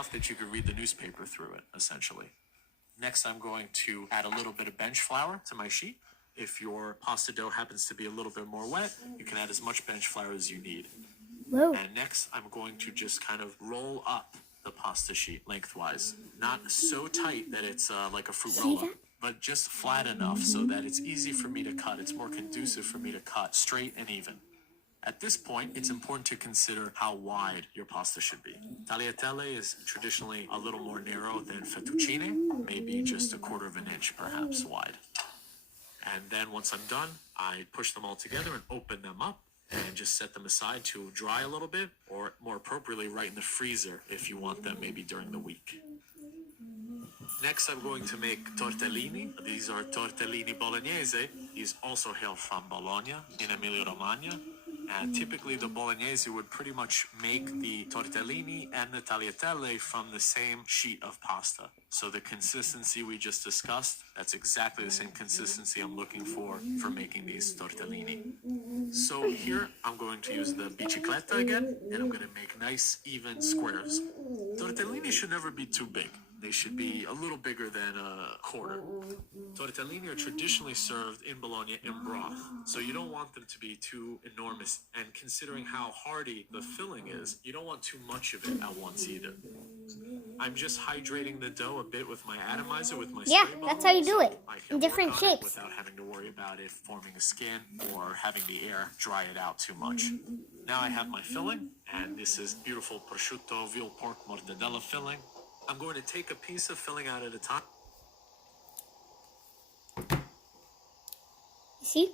enough that you could read the newspaper through it, essentially. Next, I'm going to add a little bit of bench flour to my sheet. If your pasta dough happens to be a little bit more wet, you can add as much bench flour as you need. Whoa. And next, I'm going to just kind of roll up the pasta sheet lengthwise. Not so tight that it's like a fruit roll-up, but just flat enough so that it's easy for me to cut. It's more conducive for me to cut straight and even. At this point, it's important to consider how wide your pasta should be. Tagliatelle is traditionally a little more narrow than fettuccine, maybe just a quarter of an inch perhaps wide. And then once I'm done, I push them all together and open them up and just set them aside to dry a little bit, or more appropriately, right in the freezer if you want them maybe during the week. Next, I'm going to make tortellini. These are tortellini bolognese. These also hail from Bologna in Emilia-Romagna. And typically the bolognese would pretty much make the tortellini and the tagliatelle from the same sheet of pasta. So the consistency we just discussed, that's exactly the same consistency I'm looking for making these tortellini. So here I'm going to use the bicicletta again, and I'm going to make nice even squares. Tortellini should never be too big. They should be a little bigger than a quarter. Tortellini are traditionally served in Bologna in broth, so you don't want them to be too enormous. And considering how hearty the filling is, you don't want too much of it at once either. I'm just hydrating the dough a bit with my atomizer, with my spray bottle, that's how you do it, so in different shapes. without having to worry about it forming a skin or having the air dry it out too much. Now I have my filling, and this is beautiful prosciutto veal pork mortadella filling. I'm going to take a piece of filling out at a time. See?